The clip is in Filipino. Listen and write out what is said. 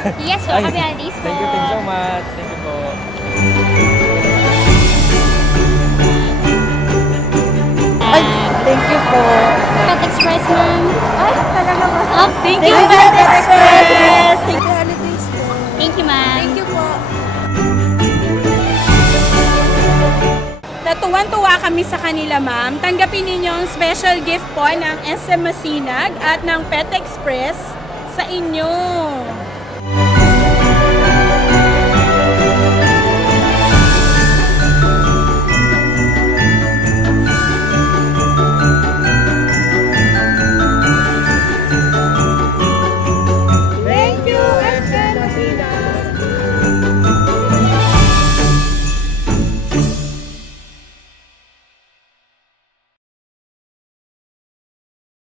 Yes po, happy holidays po. Thank you so much. Thank you po. Ay, thank you po. Pet Express, ma'am. Ay, talaga ba? Oh, thank you, Pet Pet Express. Thank you, holidays po. Thank you, ma'am. Thank you po. Natuwan-tuwa kami sa kanila, ma'am. Tanggapin ninyo ang special gift po ng SM Masinag at ng Pet Express sa inyo.